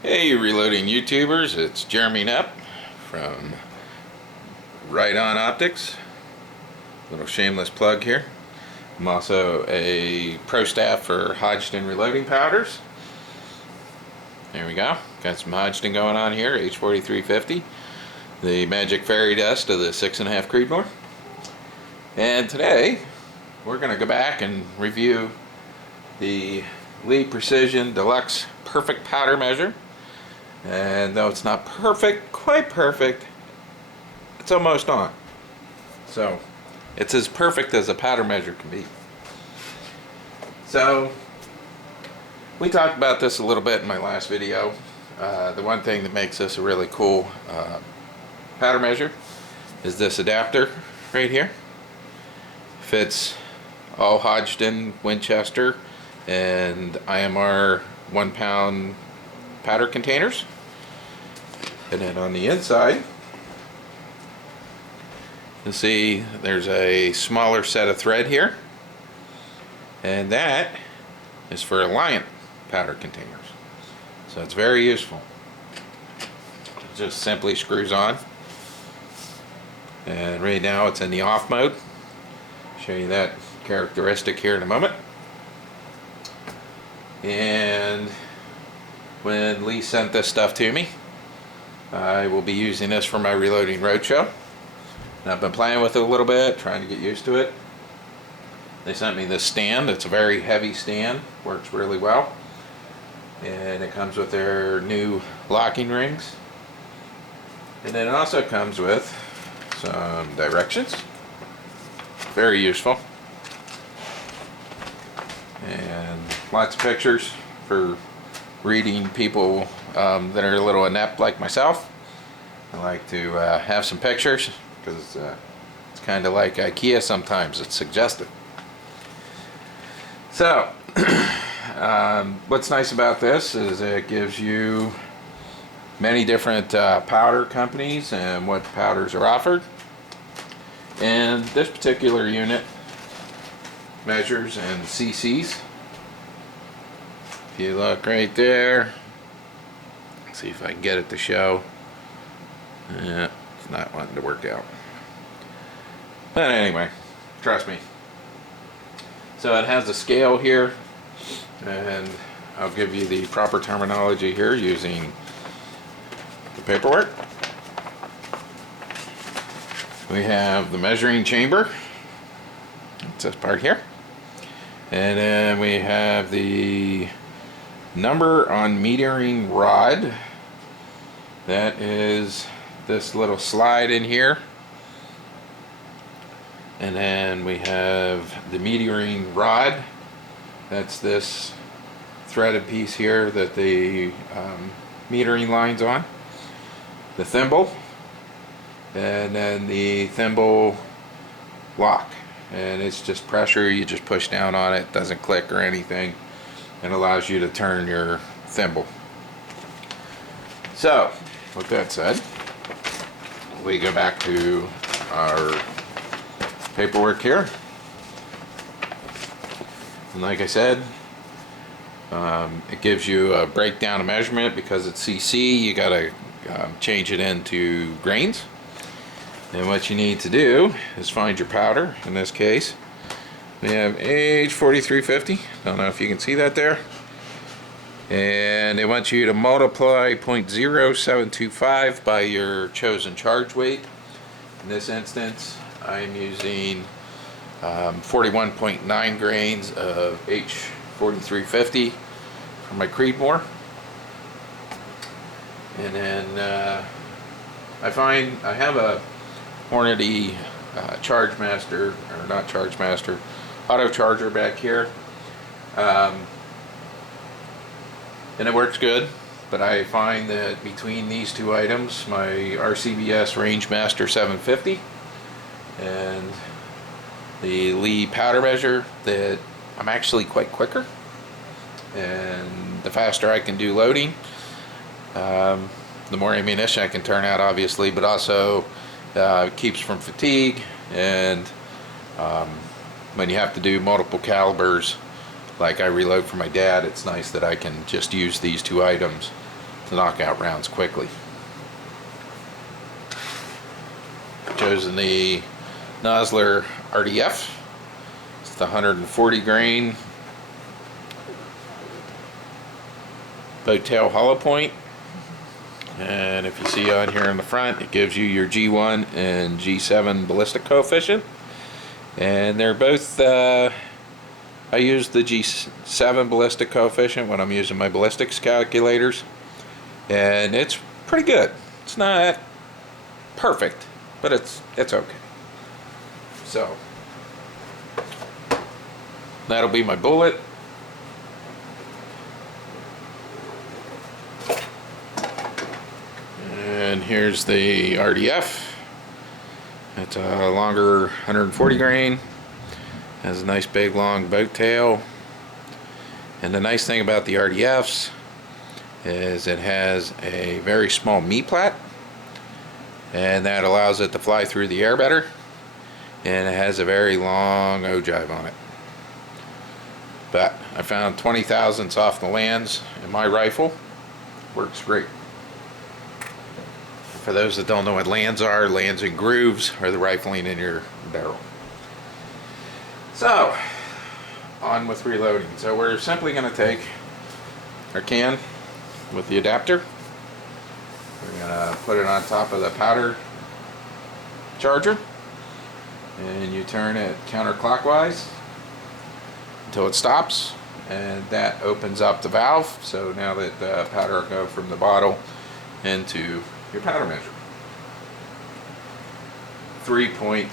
Hey, reloading YouTubers, it's Jeremy Knapp from Right On Optics. Little shameless plug here. I'm also a pro staff for Hodgdon Reloading Powders. There we go. Got some Hodgdon going on here, H4350. The Magic Fairy Dust of the 6.5 Creedmoor. And today, we're going to go back and review the Lee Precision Deluxe Perfect Powder Measure. And though it's not perfect, quite perfect, it's almost on. So it's as perfect as a powder measure can be. So we talked about this a little bit in my last video. The one thing that makes this a really cool powder measure is this adapter right here. Fits all Hodgdon, Winchester, and IMR 1 pound powder containers. And then on the inside, you'll see there's a smaller set of thread here, and that is for Alliant powder containers. So it's very useful. It just simply screws on, and right now it's in the off mode. Show you that characteristic here in a moment. And when Lee sent this stuff to me, I will be using this for my Reloading Roadshow. And I've been playing with it a little bit, trying to get used to it. They sent me this stand. It's a very heavy stand, works really well. And it comes with their new locking rings. And then it also comes with some directions. Very useful. And lots of pictures for reading people that are a little inept like myself. I like to have some pictures because it's kind of like IKEA sometimes. It's suggestive. So what's nice about this is it gives you many different powder companies and what powders are offered. And this particular unit measures in cc's. If you look right there, see if I can get it to show. Yeah, it's not wanting to work out. But anyway, trust me. So it has a scale here, and I'll give you the proper terminology here using the paperwork. We have the measuring chamber. It's this part here. And then we have the number on metering rod. That is this little slide in here. And then we have the metering rod. That's this threaded piece here that the metering line's on. The thimble. And then the thimble lock. And it's just pressure. You just push down on it. Doesn't click or anything. And allows you to turn your thimble. So, with that said, we go back to our paperwork here. And like I said, it gives you a breakdown of measurement. Because it's CC, you gotta change it into grains. And what you need to do is find your powder. In this case, we have H4350. Don't know if you can see that there. And they want you to multiply 0.0725 by your chosen charge weight. In this instance, I'm using 41.9 grains of H4350 for my Creedmoor. And then I find I have a Hornady Chargemaster, or not Chargemaster, auto charger back here, and it works good. But I find that between these two items, my RCBS Rangemaster 750 and the Lee powder measure, that I'm actually quite quicker, and the faster I can do loading, the more ammunition I can turn out, obviously, but also keeps from fatigue. And when you have to do multiple calibers, like I reload for my dad, it's nice that I can just use these two items to knock out rounds quickly. Chosen the Nosler RDF. It's the 140 grain boat tail hollow point. And if you see on here in the front, it gives you your G1 and G7 ballistic coefficient. And they're both, I use the G7 ballistic coefficient when I'm using my ballistics calculators. And it's pretty good. It's not perfect, but it's okay. So, that'll be my bullet. And here's the RDF. It's a longer 140 grain. Has a nice big long boat tail. And the nice thing about the RDFs is it has a very small meat-plat, and that allows it to fly through the air better. And it has a very long ogive on it. But I found 20 thousandths off the lands in my rifle. Works great. For those that don't know what lands and grooves are the rifling in your barrel. So, on with reloading. So we're simply going to take our can with the adapter. We're going to put it on top of the powder charger. And you turn it counterclockwise until it stops. And that opens up the valve. So now that the powder will go from the bottle into your powder measure. 3.7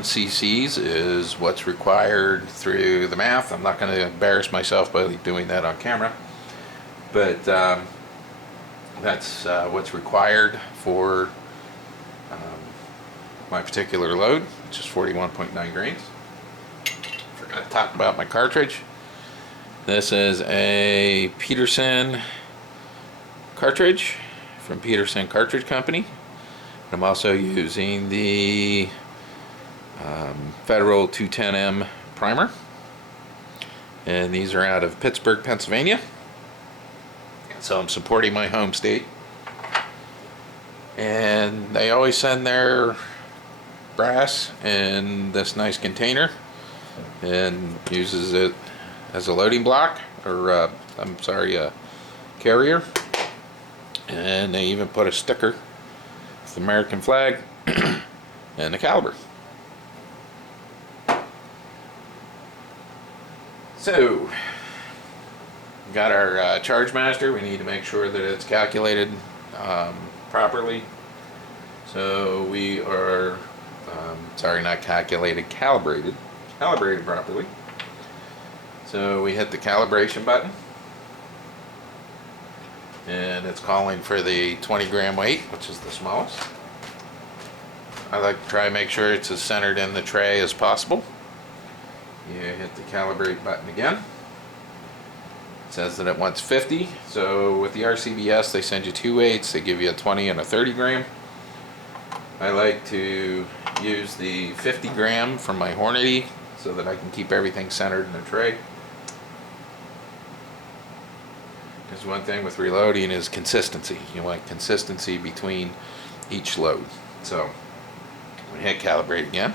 cc's is what's required through the math. I'm not going to embarrass myself by doing that on camera, but that's what's required for my particular load, which is 41.9 grains. Forgot to talk about my cartridge. This is a Peterson cartridge from Peterson Cartridge Company. I'm also using the Federal 210M primer, and these are out of Pittsburgh, Pennsylvania, so I'm supporting my home state. And they always send their brass in this nice container and uses it as a loading block, or a carrier. And they even put a sticker with the American flag and the caliber. So, got our charge master. We need to make sure that it's calculated properly. So we are, not calculated, calibrated properly. So we hit the calibration button, and it's calling for the 20 gram weight, which is the smallest. I like to try and make sure it's as centered in the tray as possible. You hit the calibrate button again. It says that it wants 50. So with the RCBS, they send you two weights. They give you a 20 and a 30 gram. I like to use the 50 gram from my Hornady so that I can keep everything centered in the tray. Because one thing with reloading is consistency. You want consistency between each load. So we hit calibrate again.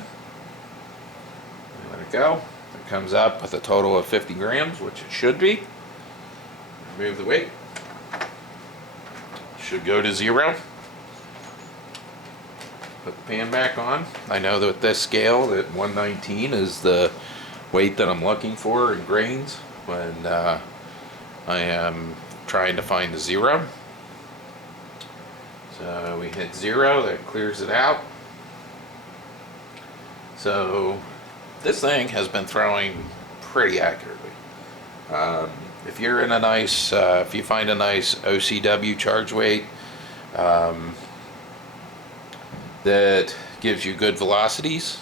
Let it go. It comes up with a total of 50 grams, which it should be. Remove the weight. Should go to 0. Put the pan back on. I know that with this scale that 119 is the weight that I'm looking for in grains when I am trying to find the 0. So we hit 0, that clears it out. So this thing has been throwing pretty accurately. If you're in a nice, if you find a nice OCW charge weight that gives you good velocities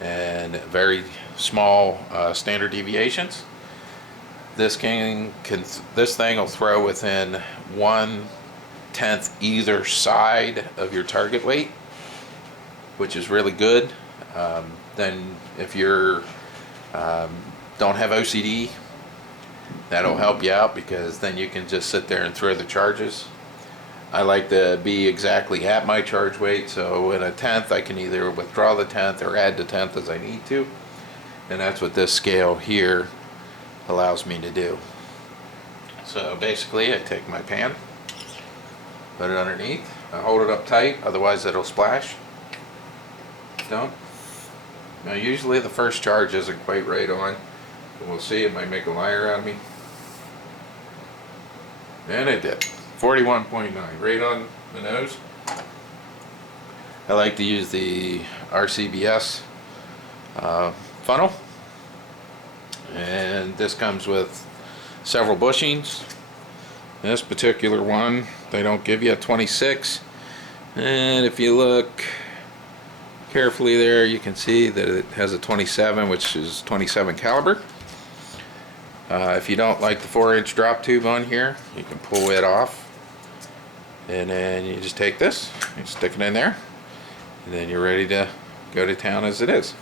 and very small standard deviations, this thing will throw within 1/10 either side of your target weight, which is really good. Then if you're don't have OCD, that'll help you out, because then you can just sit there and throw the charges I like to be exactly at my charge weight, so in a tenth I can either withdraw the tenth or add the tenth as I need to, and that's what this scale here allows me to do. So basically I take my pan, put it underneath, I hold it up tight, otherwise it'll splash. Don't. Now usually the first charge isn't quite right on, and we'll see, it might make a liar out of me. And it did. 41.9, right on the nose. I like to use the RCBS funnel, and this comes with several bushings. This particular one, they don't give you a 26, and if you look carefully there, you can see that it has a 27, which is 27 caliber. If you don't like the 4-inch drop tube on here, you can pull it off, and then you just take this, you stick it in there, and then you're ready to go to town as it is.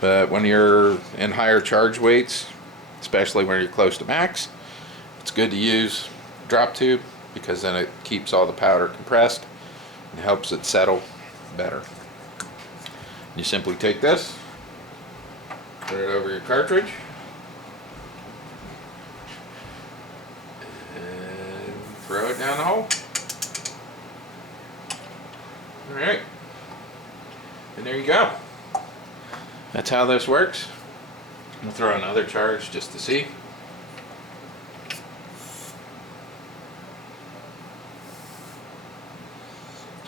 But when you're in higher charge weights, especially when you're close to max, it's good to use drop tube, because then it keeps all the powder compressed and helps it settle better. You simply take this, put it over your cartridge, and throw it down the hole. Alright, and there you go. That's how this works. I'm going to throw another charge just to see.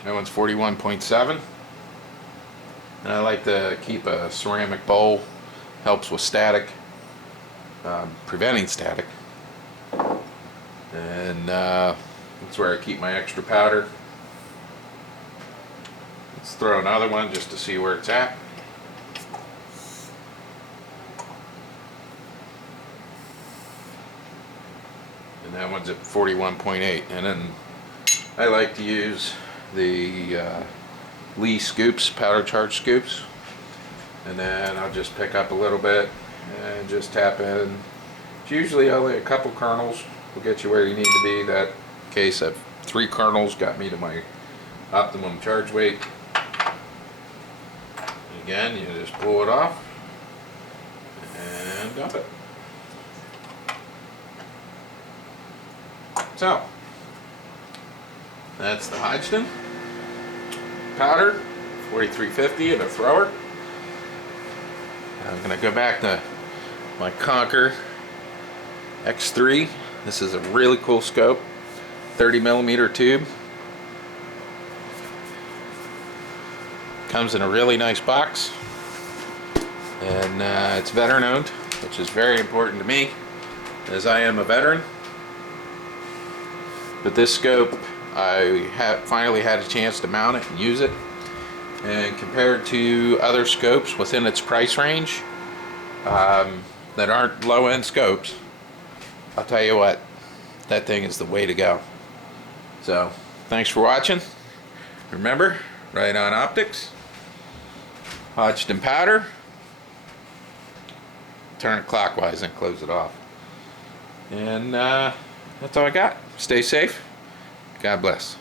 That one's 41.7. And I like to keep a ceramic bowl. Helps with static, preventing static. And that's where I keep my extra powder. Let's throw another one just to see where it's at. And that one's at 41.8. And then I like to use the Lee scoops, powder charge scoops, and then I'll just pick up a little bit and just tap in. It's usually only a couple kernels will get you where you need to be. That case of 3 kernels got me to my optimum charge weight. Again, you just pull it off and dump it. So that's the Hodgdon powder, 4350 and a thrower. I'm going to go back to my Conquer X3. This is a really cool scope, 30mm tube. Comes in a really nice box, and it's veteran owned, which is very important to me as I am a veteran. But this scope, I finally had a chance to mount it and use it, and compared to other scopes within its price range that aren't low-end scopes, I'll tell you what, that thing is the way to go. So thanks for watching. Remember, Right On Optics, Hodgdon powder, turn it clockwise and close it off. And that's all I got. Stay safe. God bless.